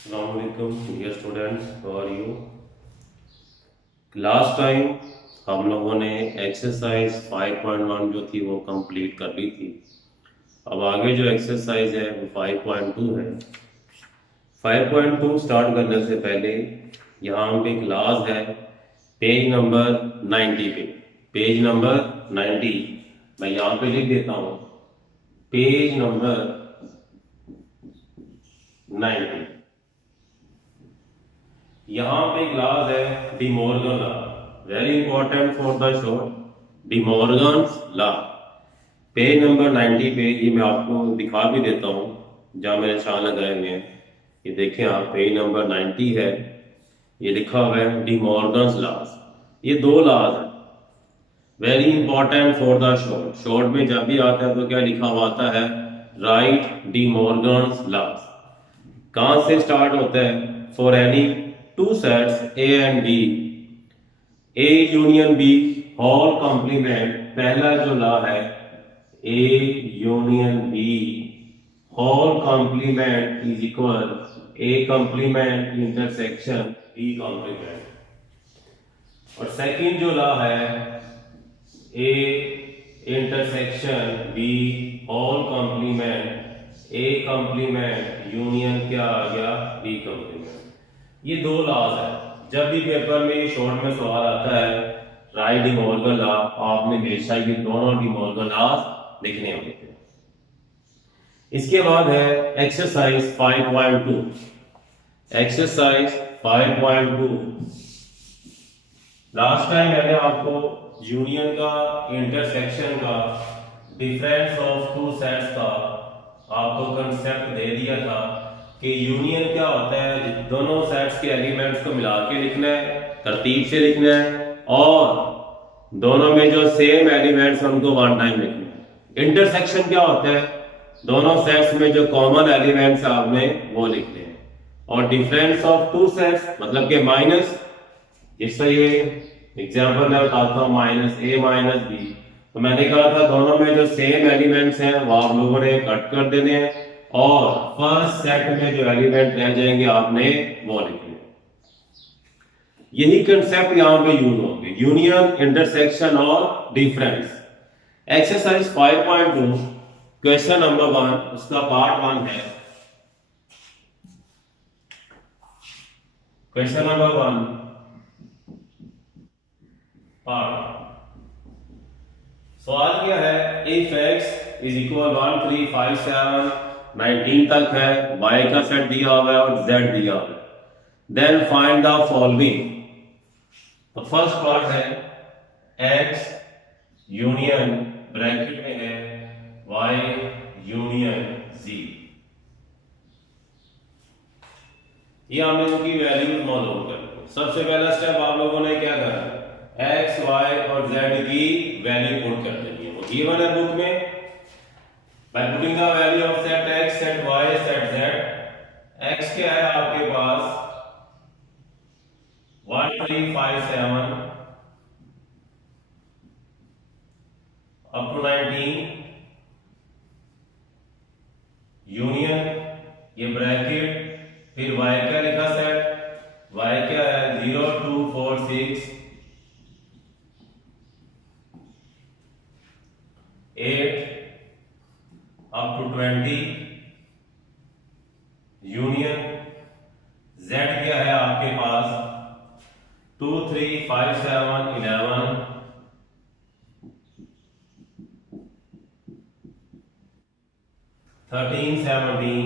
Assalamualaikum dear students, how are you? Last time हम लोगों ने एक्सरसाइज 5.1 जो थी वो कंप्लीट कर ली थी। अब आगे जो एक्सरसाइज है वो 5.2 है। 5.2 स्टार्ट करने से पहले यहाँ पे क्लास है पेज नंबर 90 पे। पेज नंबर 90 मैं यहाँ पे लिख देता हूँ, पेज नंबर 90। यहाँ पे क्लास है De Morgan law, very important for the short, De Morgan's law. Page number 90 पे ये मैं आपको दिखा भी देता हूँ जहाँ मैंने निशान लगाए हुए हैं। ये देखें आप, पेज नंबर 90 है, ये लिखा हुआ है डिमोर्गन्स लॉज। ये दो लॉज हैं, very important for the short. Short में जब भी आता है तो क्या लिखा हुआ आता है, राइट डिमोर्गन्स लॉज। कहाँ से स्टार्ट होता है, for any two sets A and B, A union B whole complement. पहला जो लॉ है A union B whole complement is equal A complement intersection B complement. और सेकंड जो लॉ है A intersection B whole complement A complement union क्या आ गया, B complement. ये दो लॉज है। जब भी पेपर में शॉर्ट में सवाल आता है राइट डिमोर्गन लॉ, आपने हमेशा ये दोनों डिमोर्गन लॉज लिखने होते हैं। इसके बाद है एक्सरसाइज 5.2। एक्सरसाइज 5.2 लास्ट टाइम मैंने आपको यूनियन का, इंटरसेक्शन का, डिफरेंस ऑफ टू सेट्स का आपको कंसेप्ट दे दिया था कि यूनियन क्या होता है, दोनों सेट्स के एलिमेंट्स को मिला के लिखना है, तरतीब से लिखना है, और दोनों में जो सेम एलिमेंट्स हैं उनको वन टाइम लिखना है। इंटरसेक्शन क्या होता है, दोनों सेट्स में जो कॉमन एलिमेंट्स आपने वो लिखने हैं। और डिफरेंस ऑफ टू सेट्स मतलब के माइनस, जैसे ये एग्जांपल मैं बताता हूँ, माइनस ए माइनस बी, तो मैंने कहा था दोनों में जो सेम एलिमेंट्स हैं वो आप लोगों ने कट कर देने हैं, और फर्स्ट सेट में जो एलिमेंट रह जाएंगे आपने वो लिखने। यही कंसेप्ट यहां पे यूज होंगे, यूनियन, इंटरसेक्शन और डिफरेंस। एक्सरसाइज 5.2 क्वेश्चन नंबर 1, उसका पार्ट 1 है। Question number 1 part. सवाल क्या है, इफ x इज इक्वल 1 3 5 7 19 तक है, y का सेट दिया हुआ है और z दिया हुआ है, देन फाइंड द फॉलोइंग। तो फर्स्ट पार्ट है x यूनियन ब्रैकेट में है y यूनियन z। ये हमें उनकी वैल्यूज मालूम करनी। सबसे पहला स्टेप आप लोगों ने क्या करना है, x, y और z की वैल्यू पुट कर देनी है। वो गिवन है बुक में, by putting the value of set x, set y, set z। x क्या है आपके पास 1 3 5 7 up to 19, यूनियन ये ब्रैकेट, फिर y क्या लिखा सेट, y क्या है 0 2 4 6 8 up to 20, यूनियन z क्या है आपके पास 2 3 5 7 11 13 17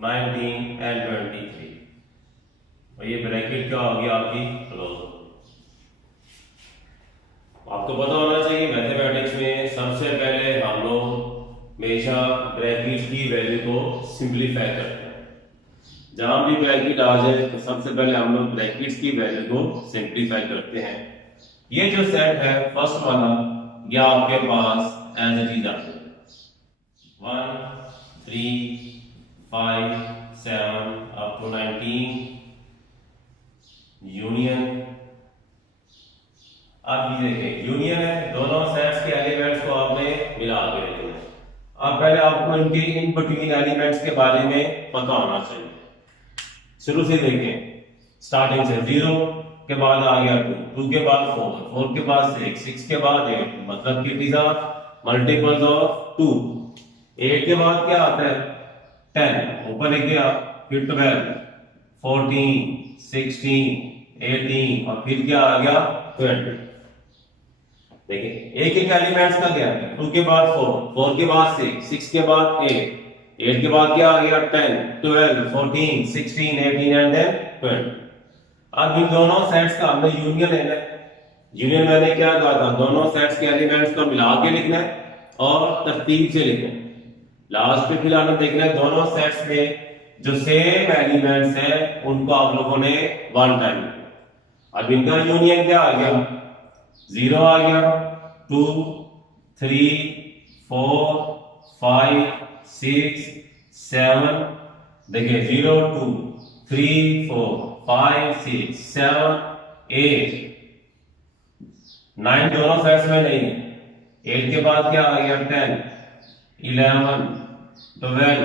19 एंड 23। और ये ब्रैकेट क्या होगी आपकी क्लोज। आपको पता होना चाहिए मैथमेटिक्स में सबसे पहले हम लोग हमेशा ब्रैकेट की वैल्यू को सिंपलीफाई करते हैं। जहां भी ब्रैकेट आ जाए तो सबसे पहले हम लोग ब्रैकेट्स की वैल्यू को सिंपलीफाई करते हैं। ये जो सेट है फर्स्ट वाला, ये आपके पास एज इट इज आता है 1 3 5 7 up to 19 यूनियन। अब ये देखें यूनियन है, दोनों सेट्स के एलिमेंट्स को आपने मिला के रखना है। अब पहले आपको इनके इन बिटवीन एलिमेंट्स के बारे में पता होना चाहिए। शुरू से देखें, स्टार्टिंग से 0 के बाद आ गया 2, 2 के बाद 4, 4 के बाद 6, 6 के बाद 8, मतलब कि it is a multiples of 2। 8 के बाद क्या आता है 10, ऊपर लिख दिया, फिर 12, 14, 16, 18 और फिर क्या आ गया 20। देखिए एक एक एलिमेंट्स का गैप है, 2 के बाद 4, 4 के बाद 6, 6 के बाद 8, 8 के बाद क्या आ गया 10, 12, 14, 16, 18 एंड देन 20। अब इन दोनों सेट्स का हमने यूनियन लेना है। यूनियन मैंने क्या कहा था, दोनों सेट्स के एलिमेंट्स को मिला के लिखना है और तरतीब से लिखना है। लास्ट पे फिर हमें देखना है दोनों सेट्स में जो सेम एलिमेंट्स हैं उनको आप लोगों ने वन टाइम लिखना। अब इनका यूनियन क्या आ गया, 0 आ गया, 2, 3, 4, 5, 6, 7, देखिए 0, 2, 3, 4, 5, 6, 7, 8, 9 दोनों सेट्स में नहीं है। 8 के बाद क्या आ गया 10, 11, 12,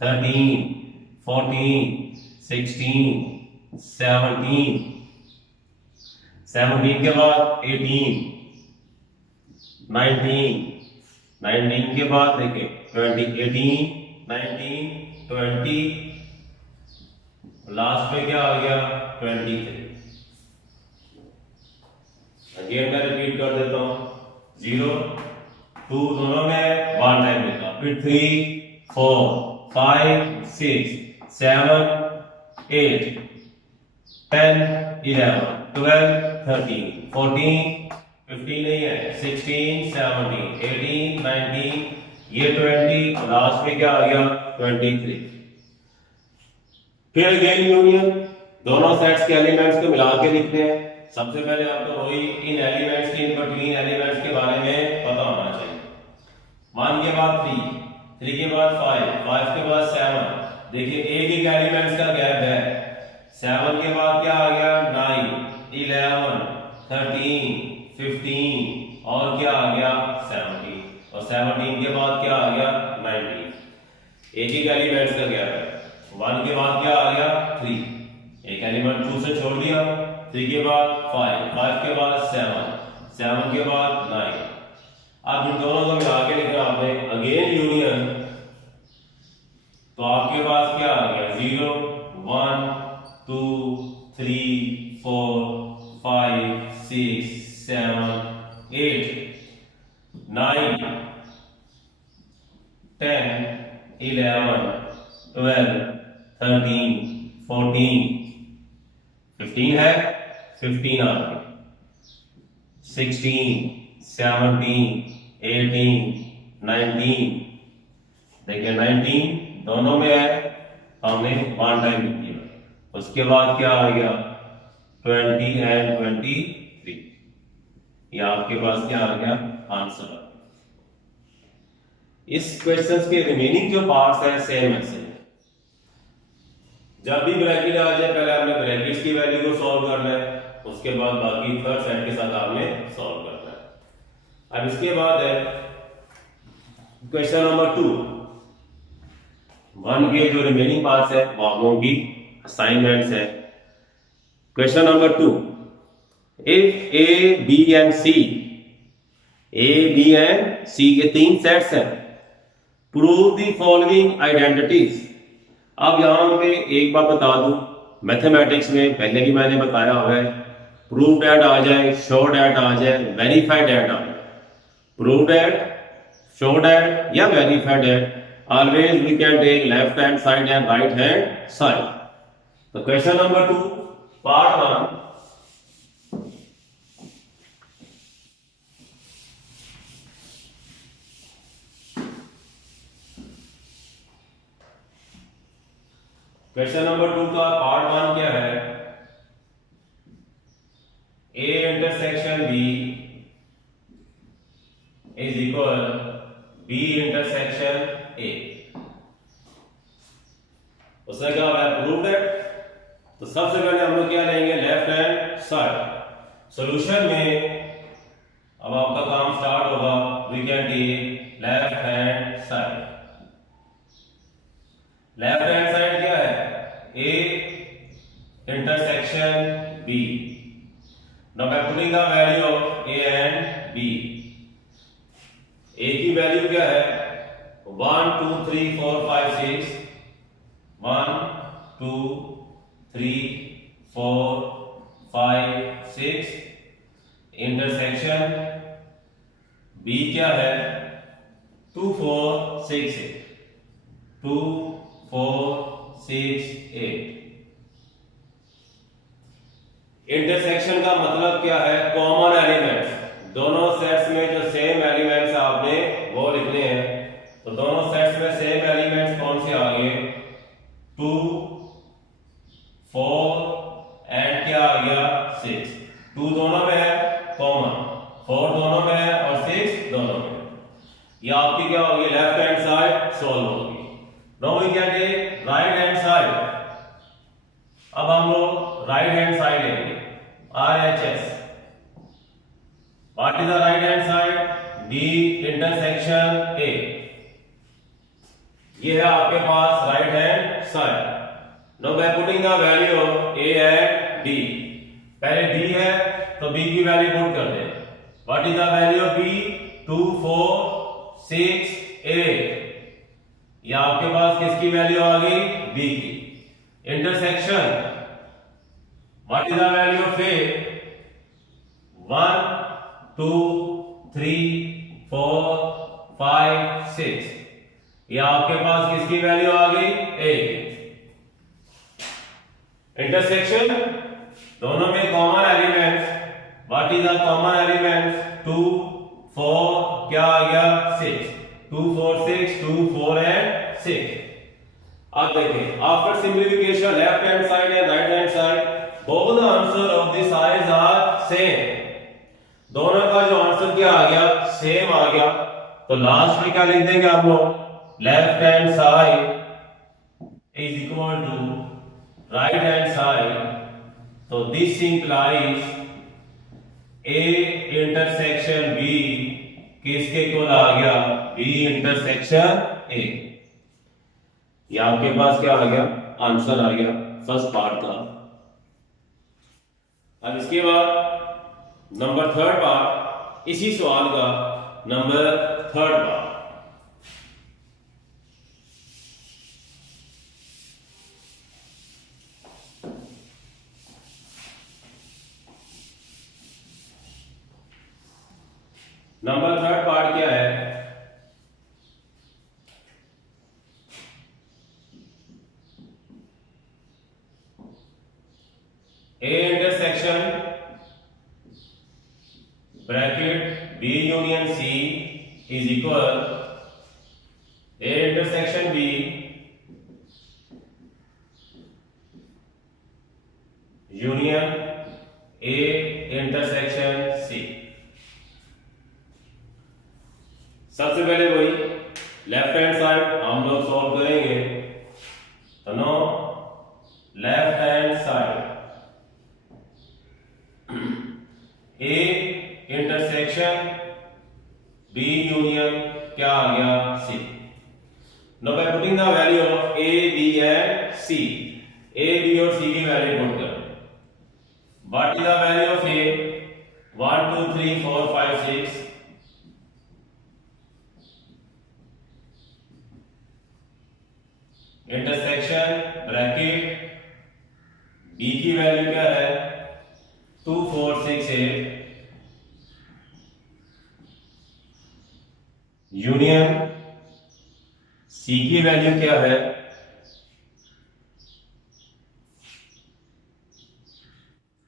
13, 14, 16, 17, 17 के बाद 18, 19, 19 के बाद देखिए 20, 18, 19, 20, लास्ट में क्या आ गया 23। अगेन मैं रिपीट कर देता हूं, 0, 2 दोनों में वन टाइम लिखा, फिर 3, 4, 5, 6, 7, 8, 10, 11, 12, 13, 14, 15 नहीं है, 16, 17, 18, 19, ये 20 और लास्ट में क्या आ गया 23। फिर अगेन यूनियन, दोनों सेट्स के एलिमेंट्स को मिला के लिखते हैं। सबसे पहले आपको वही इन एलिमेंट्स के इन बिटवीन एलिमेंट्स के बारे में पता होना चाहिए। 1 के बाद 3, 3 के बाद 5, 5 के बाद 7, देखिए एक एक एलिमेंट्स का गैप है। 7 के बाद क्या आ गया 9, 11, 13, 15 और क्या आ गया 17 और 17 के बाद क्या आ गया 19। एक एक एलिमेंट्स का गैप है। 1 के बाद क्या आ गया 3, एक एलिमेंट 2 से छोड़ दिया, 3 के बाद 5, 5 के बाद 7, 7 के बाद 9। अब इन दोनों को मिला के लिखना आपने, अगेन यूनियन, तो आपके पास क्या आ गया 0, 1, 2, 3, 4, 5, 6, 7, 8, 9, 10, 11, 12, 13, 14, 15 है, 15 आ गया, 16, 17, 18, 19, देखिए 19 दोनों में है, हमने वन टाइम लिख दिया। उसके बाद क्या आ गया 20 एंड 23, ये आपके पास क्या आ गया आंसर आ गया। इस क्वेश्चन के रिमेनिंग जो पार्ट्स हैं सेम है सेम। जब भी ब्रैकेट आ जाए पहले आपने ब्रैकेट्स की वैल्यू को सॉल्व करना है, उसके बाद बाकी थर्ड सेट के साथ आपने सॉल्व करना है। अब इसके बाद है क्वेश्चन नंबर 2। 1 के जो रिमेनिंग पार्ट्स है वो आप लोगों की असाइनमेंट्स है। Question number 2, if A B and C, A B and C के 3 सेट्स हैं, प्रूव द फॉलोइंग आइडेंटिटीज। अब यहां पे एक बात बता दूं, मैथमेटिक्स में पहले भी मैंने बताया हुआ है, प्रूव डैट आ जाए, शो डैट आ जाए, वेरीफाई डैट आ जाए। प्रूव डैट, शो डैट या verify that, always we can take left hand side and right hand side. So question number 2, part 1. Question number 2 का पार्ट 1 क्या है, A intersection B is equal B intersection A। उसने क्या है prove that, तो सबसे पहले हम लोग क्या लेंगे लेफ्ट हैंड साइड। सॉल्यूशन में अब आपका काम स्टार्ट होगा, we can take left hand side. Left hand side क्या है? A intersection B. Now by putting the value of A and B, A की वैल्यू क्या है? 1 2 3 4 5 6, 1 2 3 4 5 6। इंटरसेक्शन बी क्या है? 2 4 6 8, 2 4 6 8। इंटरसेक्शन का मतलब क्या है? Common elements. दोनों सेट्स में जो सेम एलिमेंट्स आपने वो लिखने हैं। तो दोनों सेट्स में सेम एलिमेंट्स कौन से आ गए? 2 4 एंड क्या आ गया? 6। 2 दोनों में है कॉमन, 4 दोनों में है और 6 दोनों में है। ये आपकी क्या होगी? लेफ्ट हैंड साइड सॉल्व होगी। Now we can take right hand side. अब हम लोग राइट हैंड साइड लेंगे, RHS। What is the right hand side? B intersection A। ये है आपके पास right hand side. Now by putting the value of A and B, पहले B है तो B की वैल्यू पुट कर दे। What is the value of B? 2 4 6 8। ये आपके पास किसकी वैल्यू आ गई? B की। Intersection what is the value of A? 1 2 3 4 5 6। ये आपके पास किसकी वैल्यू आ गई? A। इंटरसेक्शन दोनों में common elements. What is the common elements? 2 4 क्या आ गया? 6। 2 4 6, 2 4 एंड 6। अब देखें, after simplification left hand side and right hand side, both the answer of the sides are same. दोनों का जो आंसर क्या आ गया? सेम आ गया। तो लास्ट में क्या लिख देंगे आप लोग? Left hand side is equal to right hand side. तो this implies A intersection B किसके इक्वल आ गया? B intersection A। ये आपके पास क्या आ गया? आंसर आ गया फर्स्ट पार्ट का। अब इसके बाद नंबर थर्ड पार्ट, इसी सवाल का number third part. Number third part क्या है? A intersection bracket B union C is equal A intersection B union A intersection C। सबसे पहले वही लेफ्ट हैंड साइड हम लोग सॉल्व करेंगे। तो now left hand side A intersection B union क्या आ गया? C। Now by putting the value of A B and C, A B और C की वैल्यू पुट कर। What is the value of A? 1 2 3 4 5 6। Intersection bracket B की value क्या है? 2 4 6 8 union C की वैल्यू क्या है?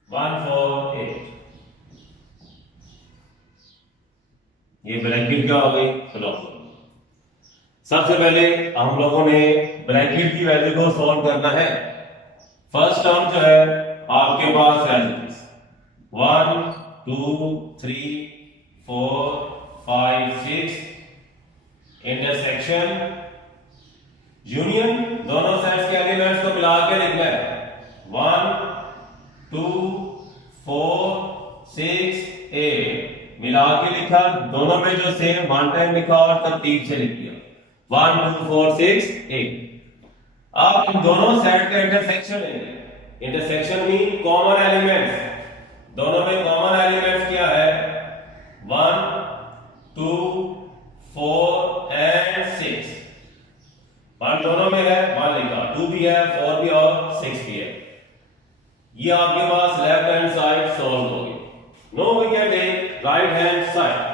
1 4 8। ये ब्रैकेट क्या हो गई? सॉल्व। सबसे पहले हम लोगों ने ब्रैकेट की वैल्यू को सॉल्व करना है। फर्स्ट टर्म जो है आपके पास है 1 2 3 4 5 6। इंटरसेक्शन यूनियन दोनों साइड्स के एलिमेंट्स को मिला के लिखना है। 1 2 4 6 8 मिला के लिखा, दोनों में जो सेम वन टाइम लिखा और तरतीब से लिख दिया। 1 2 4 6 8। आप इन दोनों सेट का इंटरसेक्शन लेंगे। इंटरसेक्शन मीन कॉमन एलिमेंट्स, दोनों में कॉमन एलिमेंट्स क्या है? 1 2 4 एंड 6। 1 दोनों में है, 1 लिखा, 2 भी है, 4 भी और 6 भी है। ये आपके पास लेफ्ट हैंड साइड सॉल्व होगी। Now we can take right hand side.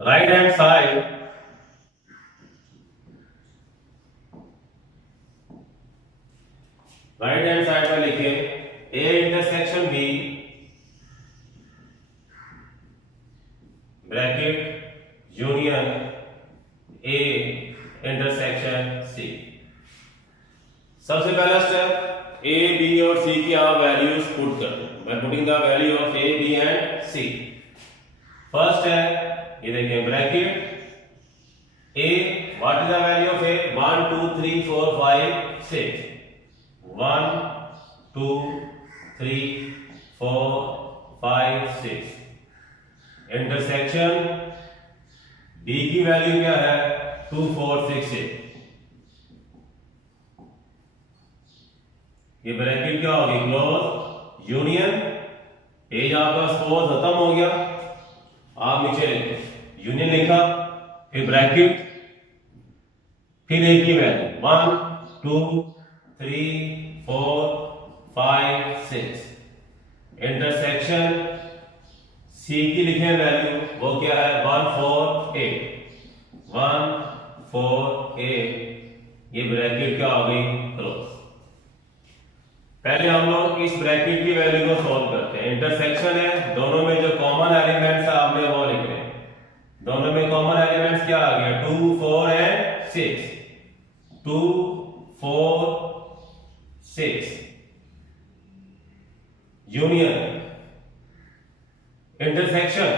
Right hand side, right hand side में लिखे A intersection B bracket union A intersection C। सबसे पहला स्टेप, A B और C की आप वैल्यूज पुट कर दो। Bye putting the value of A B and C। First है, ये देखिए bracket A, what is the value of A? 1 2 3 4 5 6। 1 2 3 4 5 6। Intersection B की वैल्यू क्या है? 2 4 6 8। ये ब्रैकेट क्या होगी? Close union. एज आपका सपोज खत्म हो गया, आप नीचे लिखो यूनियन लिखा, फिर ब्रैकेट, फिर एक ही वैल्यू 1 2 3 4 5 6। इंटरसेक्शन C की लिखे वैल्यू, वो क्या है? 1 4 8। 1 4 8। ये ब्रैकेट क्या हो गई? क्लोज। पहले हम लोग इस ब्रैकेट की वैल्यू को सॉल्व करते हैं। इंटरसेक्शन है, दोनों में जो कॉमन एलिमेंट्स है आपने वो लिख रहे हैं। दोनों में कॉमन एलिमेंट्स क्या आ गया? 2 4 एंड 6। 2 4 6 union intersection.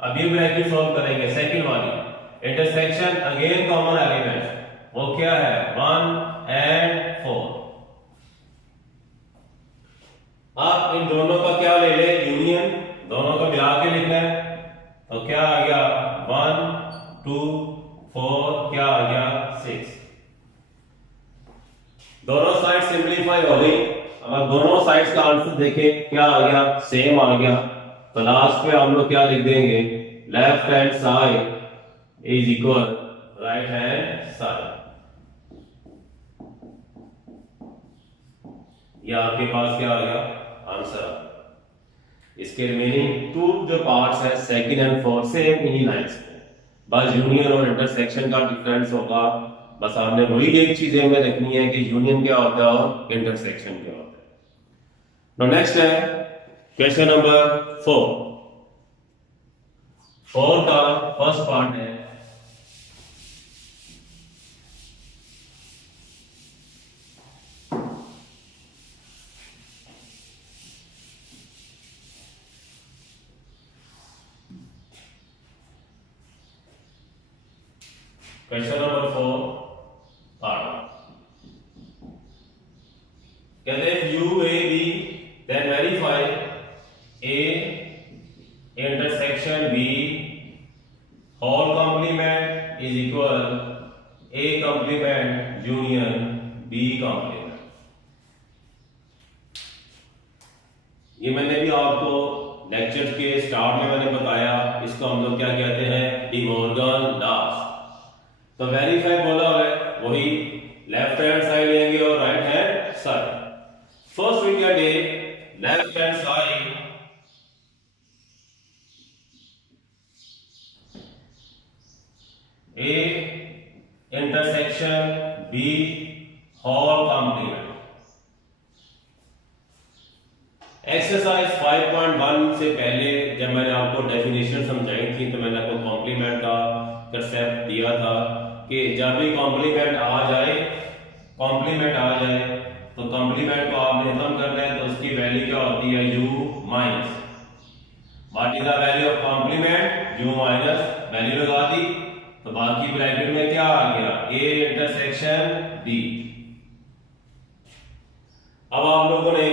अब ये ब्रैकेट सॉल्व करेंगे, सेकंड वाली इंटरसेक्शन, अगेन कॉमन एलिमेंट्स, वो क्या है? 1 एंड 4। आप इन दोनों का क्या ले ले? यूनियन, दोनों का मिला के लिखना है। तो क्या आ गया? 1 2 4, क्या आ गया? 6। दोनों साइड सिंपलीफाई हो गई। अब दोनों साइड्स का आंसर देखें, क्या आ गया? सेम आ गया। तो लास्ट पे हम लोग क्या लिख देंगे? Left hand side is equal right hand side. ये आपके पास क्या आ गया? आंसर। इसके रिमेनिंग टू जो पार्ट्स है, सेकंड एंड फोर्थ, सेम इन्हीं लाइंस में, बस यूनियन और इंटरसेक्शन का डिफरेंस होगा। बस आपने वही एक चीज में रखनी है कि यूनियन क्या होता है और इंटरसेक्शन क्या होता है। तो नेक्स्ट है क्वेश्चन नंबर 4। 4 का फर्स्ट पार्ट है, क्वेश्चन नंबर 4 पार्ट। कहते हैं U A B, then verify A intersection B whole complement is equal A complement union B complement. ये मैंने भी आपको लेक्चर के स्टार्ट में मैंने बताया, इसको हम लोग क्या कहते हैं? De Morgan laws. तो वेरीफाई बोला हुआ है, वही लेफ्ट हैंड साइड लेंगे और right hand side. First we can take left hand side, A intersection B whole complement. Exercise 5.1 से पहले जब मैंने आपको डेफिनेशन समझाई थी, तो मैंने आपको कॉम्प्लीमेंट का कंसेप्ट दिया था कि जब भी कॉम्प्लीमेंट आ जाए, तो कॉम्प्लीमेंट को आपने खत्म करना है, तो उसकी वैल्यू क्या होती है? u minus what is the value of complement? u minus, value लगा दी, तो बाकी ब्रैकेट में क्या आ गया? a intersection b। अब आप लोगों ने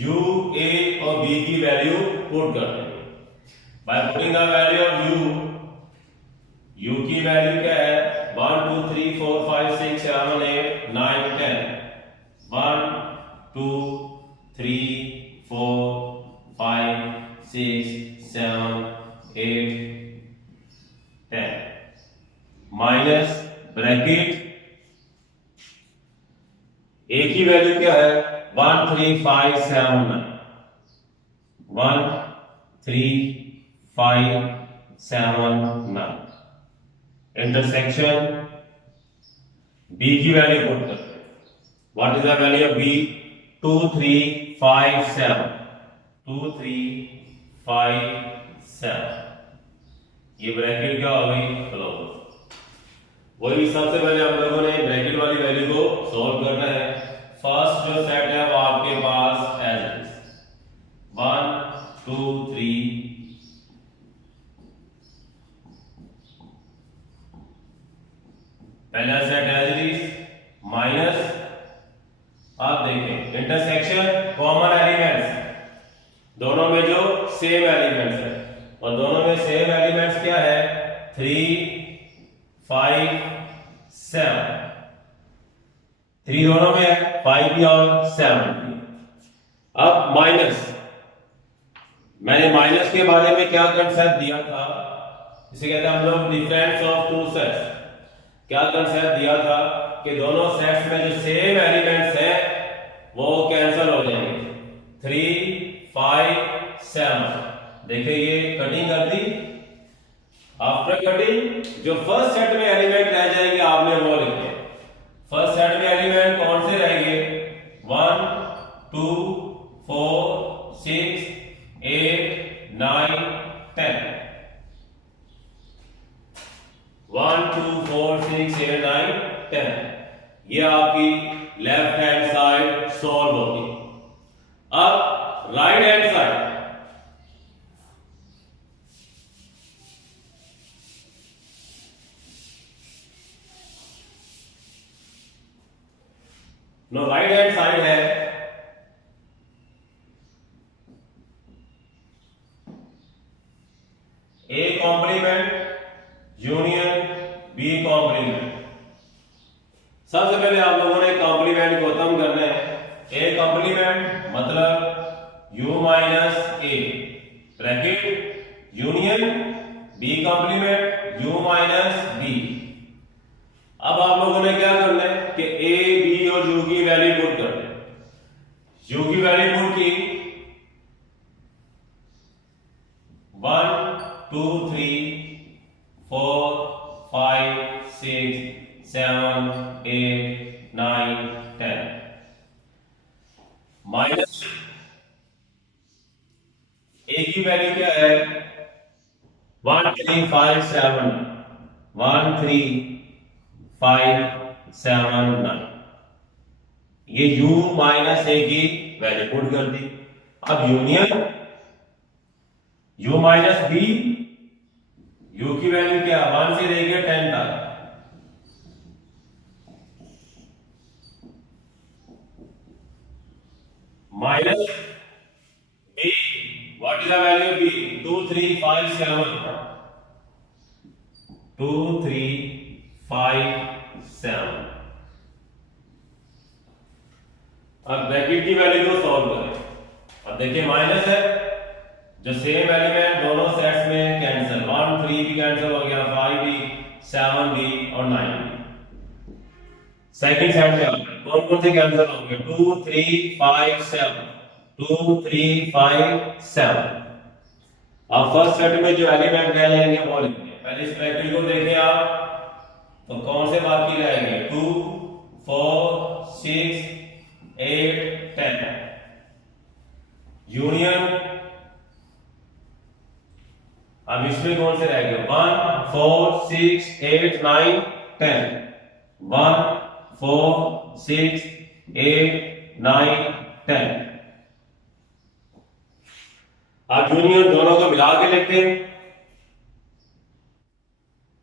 u, a और b की वैल्यू पुट कर देंगे। Bye putting the value of you की वैल्यू क्या है 1 2 3 4 5 6 7 8 9 10 1 2 3 4 5 6 7 8 10 माइनस ब्रैकेट ए की वैल्यू क्या है 1 3 5 7 9 1 3 5 7 9 इंटरसेक्शन बी की वैल्यू पुट करते हैं what is the value of B 2 3 5 7 2 3 5 7 ये ब्रैकेट क्या हो गई क्लोज वही सबसे पहले हम लोगों ने ब्रैकेट वाली वैल्यू को सॉल्व करना है फर्स्ट जो सेट है वो आपके पास एज इट इज 1 2 3 पहला set as it is minus आप देखें इंटरसेक्शन कॉमन एलिमेंट्स दोनों में जो सेम एलिमेंट्स है और दोनों में सेम एलिमेंट्स क्या है 3 5 7 3 दोनों में है 5 भी और 7 भी। अब माइनस मैंने माइनस के बारे में क्या कंसेप्ट दिया था इसे कहते हैं हम लोग डिफरेंस ऑफ टू सेट्स क्या कंसेप्ट दिया था कि दोनों सेट्स में जो सेम एलिमेंट्स है वो कैंसिल हो जाएंगे 3 5 7 देखिए ये कटिंग कर दी आफ्टर कटिंग जो फर्स्ट सेट में एलिमेंट रह जाएंगे आपने वो लिखे फर्स्ट सेट में एलिमेंट कौन से रहेंगे 1 2 4 6 8 9 10 1 2 4 6 8 9 10 ये आपकी लेफ्ट हैंड साइड सॉल्व होगी अब right hand side no right hand side है A complement union B complement सबसे पहले आप लोगों ने कॉम्प्लीमेंट को खत्म करना है ए कॉम्प्लीमेंट मतलब u minus A bracket union B complement u minus B अब आप लोगों ने क्या करना है कि a b और u की वैल्यू पुट करना है u की वैल्यू पुट की 1 2 3 4 5 6 7 8 9 10 माइनस ए की वैल्यू क्या है 1 3 5 7 1 3 5 7 9 ये u माइनस ए की वैल्यू पुट कर दी अब union u minus B u की वैल्यू क्या 1 से लेकर 10 तक minus b what is the value b 2 3 5 7 2 3 5 7 अब ब्रैकेट की वैल्यू को सॉल्व करें अब देखिए माइनस है जो सेम एलिमेंट दोनों सेट्स में कैंसिल 1 3 भी कैंसिल हो गया 5 भी 7 भी और 9 भी सेकंड सेट में कौन कौन से कैंसिल होंगे 2 3 5 7 2 3 5 7 अब फर्स्ट सेट में जो एलिमेंट रह जाएंगे वो लिखेंगे पहले इस ब्रैकेट को देखें आप तो कौन से बाकी रहेंगे 2 4 6 8 10 यूनियन अब इसमें कौन से रह गए 1 4 6 8 9 10 1 4 6 8 9 10 अब यूनियन दोनों को मिला के लिखते हैं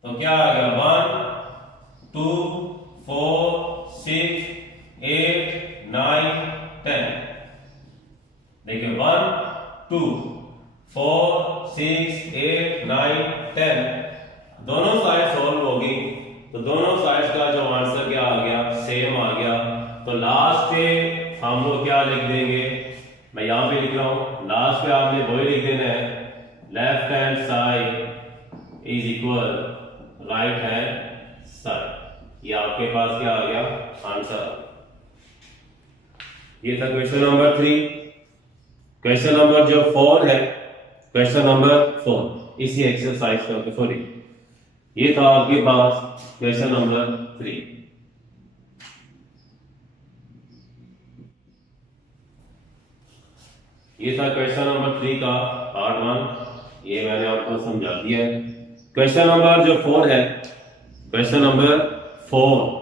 तो क्या आ गया 1 2 4 6 8 9 10 देखिए 1 2 4, 6, 8, 9, 10 दोनों साइड सॉल्व होगी तो दोनों साइड्स का जो आंसर क्या आ गया, सेम आ गया। तो लास्ट पे हम लोग क्या लिख देंगे, मैं यहां पे लिख रहा हूं, लास्ट पे आपने वही लिख देना है, left hand side is equal right hand side. ये आपके पास क्या आ गया, आंसर। ये था क्वेश्चन नंबर 3। क्वेश्चन नंबर जो 4 है, क्वेश्चन नंबर 4 इसी एक्सरसाइज का, सॉरी ये था आपके पास क्वेश्चन नंबर 3। ये था क्वेश्चन नंबर 3 का पार्ट 1, ये मैंने आपको समझा दिया है। क्वेश्चन नंबर जो 4 है, क्वेश्चन नंबर 4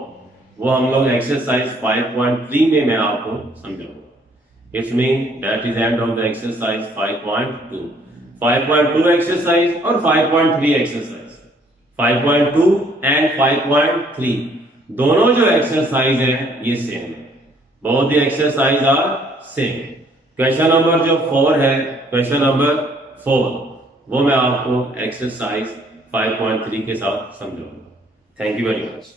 वो हम लोग एक्सरसाइज 5.3 में मैं आपको समझाऊंगा। It means that is end of the exercise 5.2. 5.2 exercise और 5.3 एक्सरसाइज, 5.2 एंड 5.3 दोनों जो एक्सरसाइज है ये सेम है, both the exercise are same. Question number जो 4 है, क्वेश्चन नंबर 4 वो मैं आपको एक्सरसाइज 5.3 के साथ समझाऊंगा। Thank you very much.